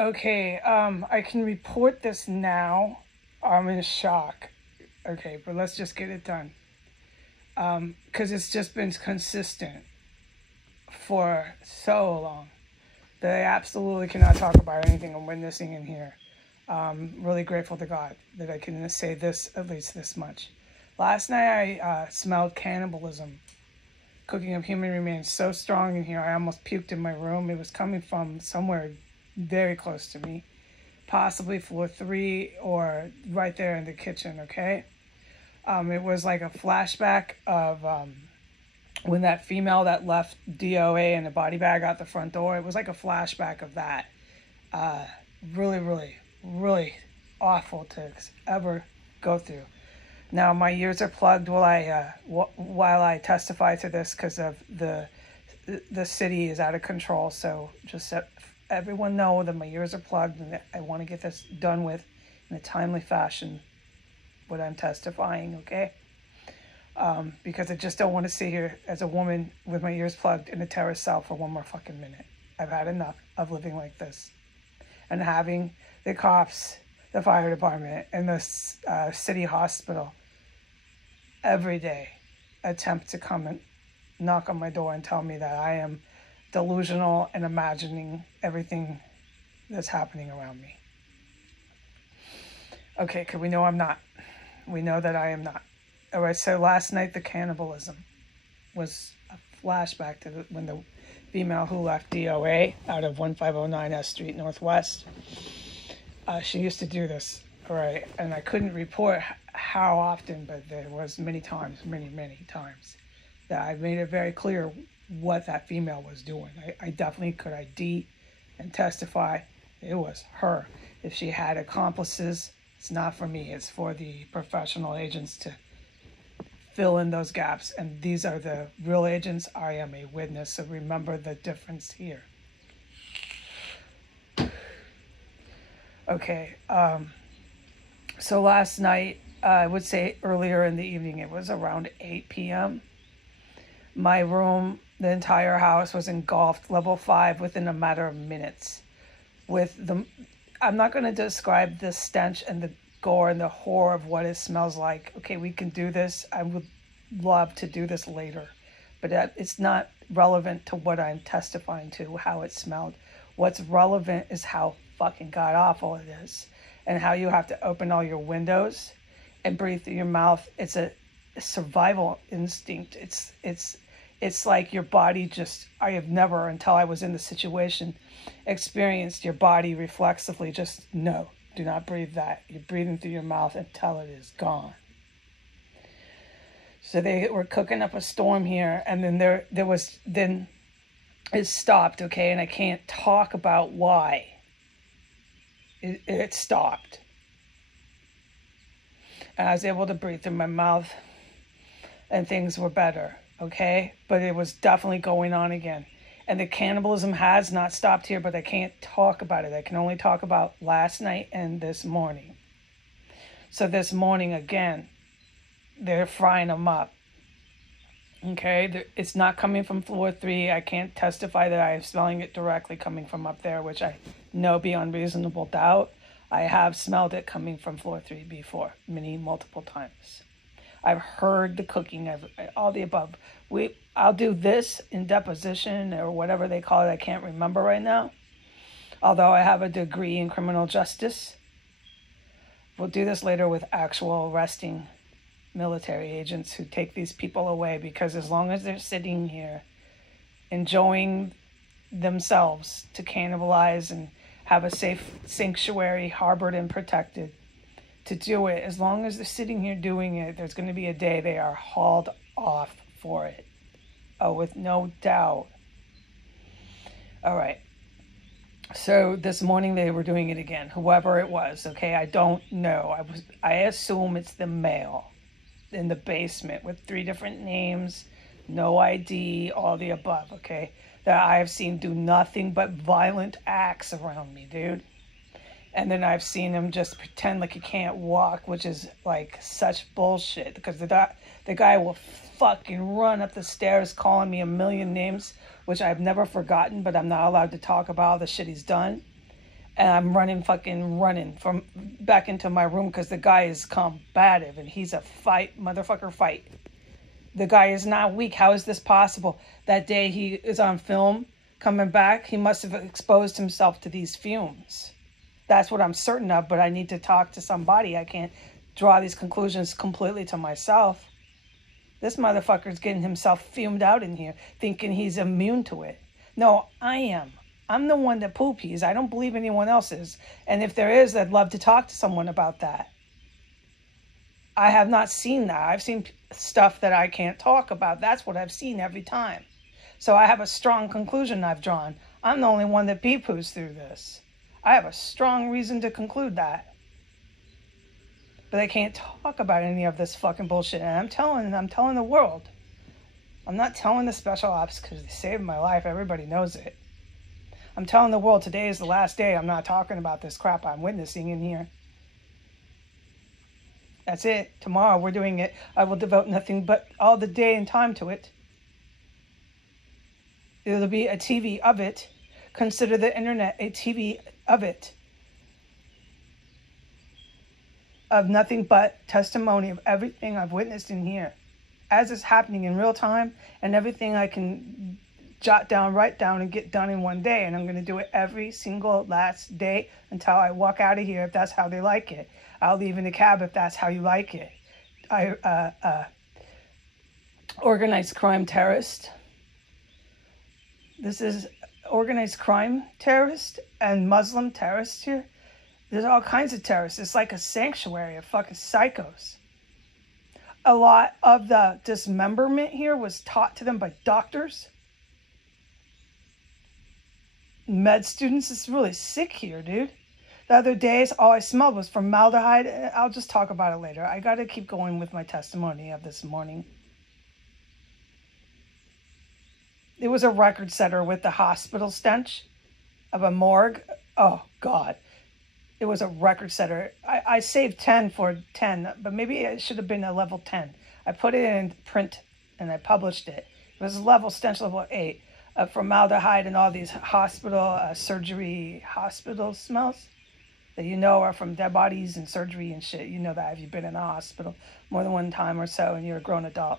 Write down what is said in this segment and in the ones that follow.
Okay, I can report this now. I'm in shock. Okay, but let's just get it done. Because it's just been consistent for so long that I absolutely cannot talk about anything I'm witnessing in here. Really grateful to God that I can say this, at least this much. Last night I smelled cannibalism. Cooking of human remains so strong in here, I almost puked in my room. It was coming from somewhere very close to me, possibly floor 3 or right there in the kitchen, okay? It was like a flashback of when that female that left DOA in a body bag out the front door. It was like a flashback of that. Really, really, really awful to ever go through. Now my ears are plugged while I testify to this because of the city is out of control. So just let everyone know that my ears are plugged and that I want to get this done with in a timely fashion. What I'm testifying, okay? Because I just don't want to sit here as a woman with my ears plugged in a terrace cell for one more fucking minute. I've had enough of living like this and having the cops, the fire department, and the city hospital every day attempt to come and knock on my door and tell me that I am delusional and imagining everything that's happening around me. Okay, because we know I'm not. We know that I am not. All right, so last night the cannibalism was a flashback to when the female who left DOA out of 1509 S Street Northwest, she used to do this, all right, and I couldn't report how often, but there was many times that I made it very clear what that female was doing. I definitely could ID and testify it was her. If she had accomplices, it's not for me, it's for the professional agents to fill in those gaps. And these are the real agents. I am a witness. So remember the difference here. Okay. So last night, I would say earlier in the evening, it was around 8 p.m. My room, the entire house was engulfed, level 5, within a matter of minutes. I'm not going to describe the stench and the gore and the horror of what it smells like. Okay, we can do this. I would love to do this later, but it's not relevant to what I'm testifying to, how it smelled. What's relevant is how fucking god awful it is and how you have to open all your windows and breathe through your mouth. It's a survival instinct. It's like your body just, I have never, until I was in the situation, experienced your body reflexively just, no, do not breathe that. You're breathing through your mouth until it is gone. So they were cooking up a storm here, and then then it stopped, okay, and I can't talk about why it stopped. And I was able to breathe through my mouth, and things were better, okay? But it was definitely going on again. And the cannibalism has not stopped here, but I can't talk about it. I can only talk about last night and this morning. So this morning, again, they're frying them up. Okay, it's not coming from floor 3. I can't testify that I am smelling it directly coming from up there, which I know beyond reasonable doubt. I have smelled it coming from floor 3 before, multiple times. I've heard the cooking, all the above. I'll do this in deposition or whatever they call it. I can't remember right now. Although I have a degree in criminal justice. We'll do this later with actual arresting military agents who take these people away, because as long as they're sitting here enjoying themselves to cannibalize and have a safe sanctuary harbored and protected to do it, as long as they're sitting here doing it, there's going to be a day they are hauled off for it. Oh, with no doubt. All right. So this morning they were doing it again, whoever it was, okay? I don't know. I assume it's the male in the basement with 3 different names, no ID, all the above, okay? That I have seen do nothing but violent acts around me, dude. And then I've seen him just pretend like he can't walk, which is like such bullshit, because the guy will fucking run up the stairs calling me a million names, which I've never forgotten, but I'm not allowed to talk about all the shit he's done. And I'm running from back into my room because the guy is combative and he's a motherfucker fight. The guy is not weak. How is this possible? That day he is on film coming back, he must have exposed himself to these fumes. That's what I'm certain of, but I need to talk to somebody. I can't draw these conclusions completely to myself. This motherfucker's getting himself fumed out in here, thinking he's immune to it. No, I am. I'm the one that poopies. I don't believe anyone else is. And if there is, I'd love to talk to someone about that. I have not seen that. I've seen stuff that I can't talk about. That's what I've seen every time. So I have a strong conclusion I've drawn. I'm the only one that pee-poos through this. I have a strong reason to conclude that. But I can't talk about any of this fucking bullshit. And I'm telling the world. I'm not telling the special ops because they saved my life. Everybody knows it. I'm telling the world today is the last day. I'm not talking about this crap I'm witnessing in here. That's it. Tomorrow we're doing it. I will devote nothing but all the day and time to it. It'll be a TV of it. Consider the internet a TV of it. Of nothing but testimony of everything I've witnessed in here. As it's happening in real time and everything I can write down and get done in one day. And I'm going to do it every single last day until I walk out of here if that's how they like it. I'll leave in the cab if that's how you like it. Organized crime terrorist. This is organized crime terrorist and Muslim terrorists here. There's all kinds of terrorists. It's like a sanctuary of fucking psychos. A lot of the dismemberment here was taught to them by doctors. Med students. It's really sick here, dude. The other days, all I smelled was formaldehyde. I'll just talk about it later. I got to keep going with my testimony of this morning. It was a record setter with the hospital stench of a morgue. Oh, God. It was a record setter. I saved 10 for 10, but maybe it should have been a level 10. I put it in print and I published it. It was stench level 8 of formaldehyde and all these surgery hospital smells that you know are from dead bodies and surgery and shit. You know that if you've been in a hospital more than one time or so and you're a grown adult.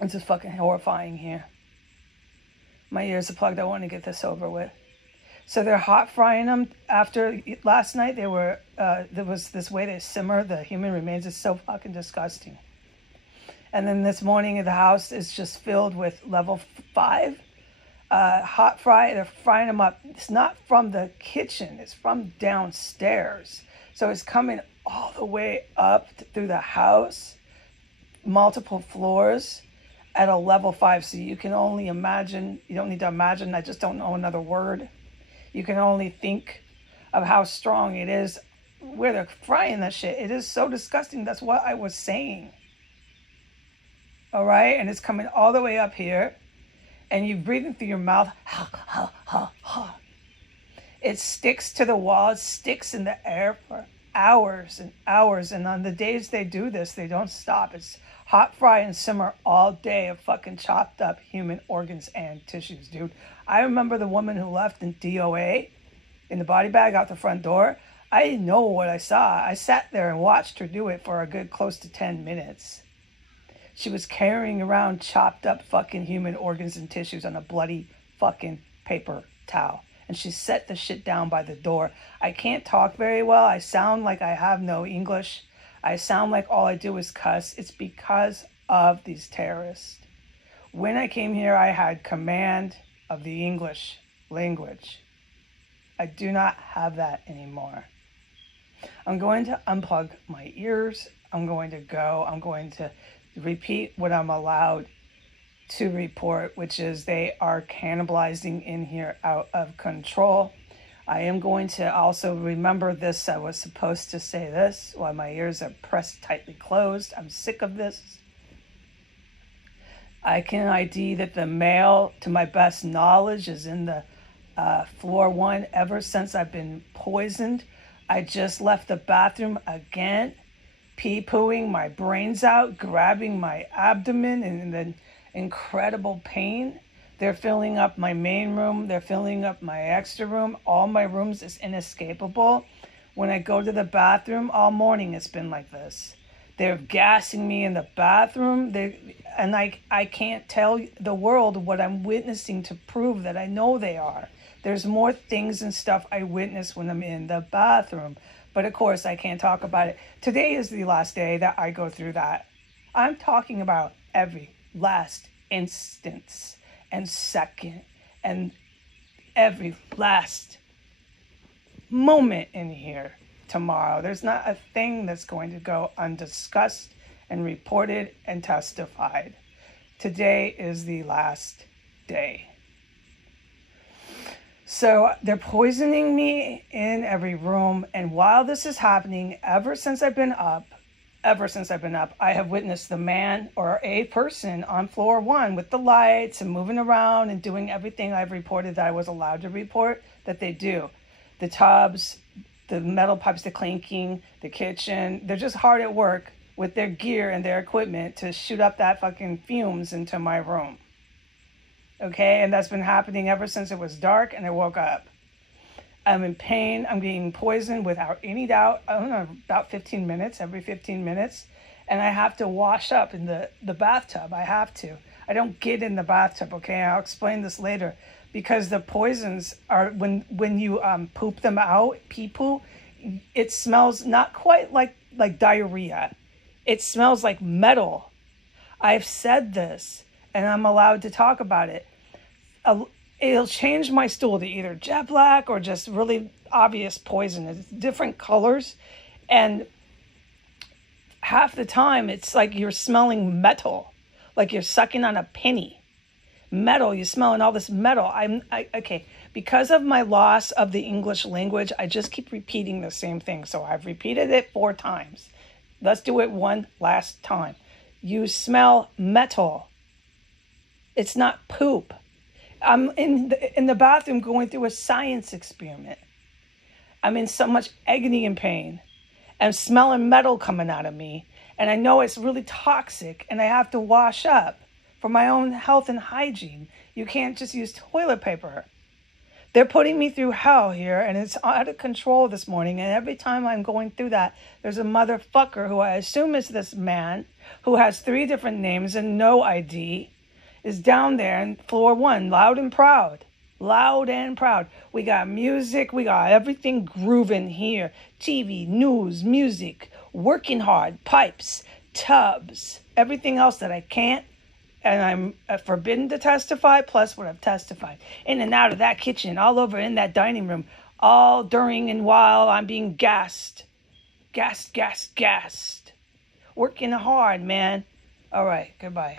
It's just fucking horrifying here. My ears are plugged. I want to get this over with. So they're hot frying them. After last night, there was this way they simmer the human remains. It's so fucking disgusting. And then this morning the house is just filled with level 5 hot fry. They're frying them up. It's not from the kitchen. It's from downstairs. So it's coming all the way up through the house, multiple floors at a level 5. So you can only imagine. You don't need to imagine. I just don't know another word. You can only think of how strong it is where they're frying that shit. It is so disgusting. That's what I was saying. All right? And it's coming all the way up here. And you're breathing through your mouth. It sticks to the wall. It sticks in the air for hours and hours. And on the days they do this, they don't stop. It's hot fry and simmer all day of fucking chopped up human organs and tissues, dude. I remember the woman who left in DOA in the body bag out the front door. I didn't know what I saw. I sat there and watched her do it for a good close to 10 minutes. She was carrying around chopped up fucking human organs and tissues on a bloody fucking paper towel. And she set the shit down by the door. I can't talk very well. I sound like I have no English. I sound like all I do is cuss. It's because of these terrorists. When I came here, I had command of the English language. I do not have that anymore. I'm going to unplug my ears. I'm going to repeat what I'm allowed to report, which is they are cannibalizing in here out of control. I am going to also remember this. I was supposed to say this while my ears are pressed tightly closed. I'm sick of this. I can ID that the mail, to my best knowledge, is in the floor 1 ever since I've been poisoned. I just left the bathroom again, pee-pooing my brains out, grabbing my abdomen in the incredible pain. They're filling up my main room. They're filling up my extra room. All my rooms is inescapable. When I go to the bathroom, all morning it's been like this. They're gassing me in the bathroom. I can't tell the world what I'm witnessing to prove that I know they are. There's more things and stuff I witness when I'm in the bathroom. But of course, I can't talk about it. Today is the last day that I go through that. I'm talking about every last instance and second and every last moment in here tomorrow. There's not a thing that's going to go undiscussed and reported and testified. Today is the last day. So they're poisoning me in every room. And while this is happening, ever since I've been up, I have witnessed the man or a person on floor 1 with the lights and moving around and doing everything I've reported that I was allowed to report that they do. The tubs, the metal pipes, the clinking, the kitchen, they're just hard at work with their gear and their equipment to shoot up that fucking fumes into my room. Okay, and that's been happening ever since it was dark and I woke up. I'm in pain. I'm getting poisoned without any doubt. I don't know, about 15 minutes, every 15 minutes. And I have to wash up in the bathtub. I have to. I don't get in the bathtub, okay? I'll explain this later. Because the poisons are, when you poop them out, pee poo, it smells not quite like diarrhea. It smells like metal. I've said this, and I'm allowed to talk about it. It'll change my stool to either jet black or just really obvious poison. It's different colors. And half the time, it's like you're smelling metal, like you're sucking on a penny. Metal, you're smelling all this metal. Okay, because of my loss of the English language, I just keep repeating the same thing. So I've repeated it 4 times. Let's do it one last time. You smell metal. It's not poop. I'm in the bathroom going through a science experiment. I'm in so much agony and pain. I'm smelling metal coming out of me. And I know it's really toxic and I have to wash up for my own health and hygiene. You can't just use toilet paper. They're putting me through hell here and it's out of control this morning. And every time I'm going through that, there's a motherfucker who I assume is this man who has 3 different names and no ID. Is down there in floor 1, loud and proud. Loud and proud. We got music. We got everything grooving here. TV, news, music, working hard, pipes, tubs, everything else that I can't. And I'm forbidden to testify, plus what I've testified. In and out of that kitchen, all over in that dining room, all during and while I'm being gassed. Gassed. Working hard, man. All right, goodbye.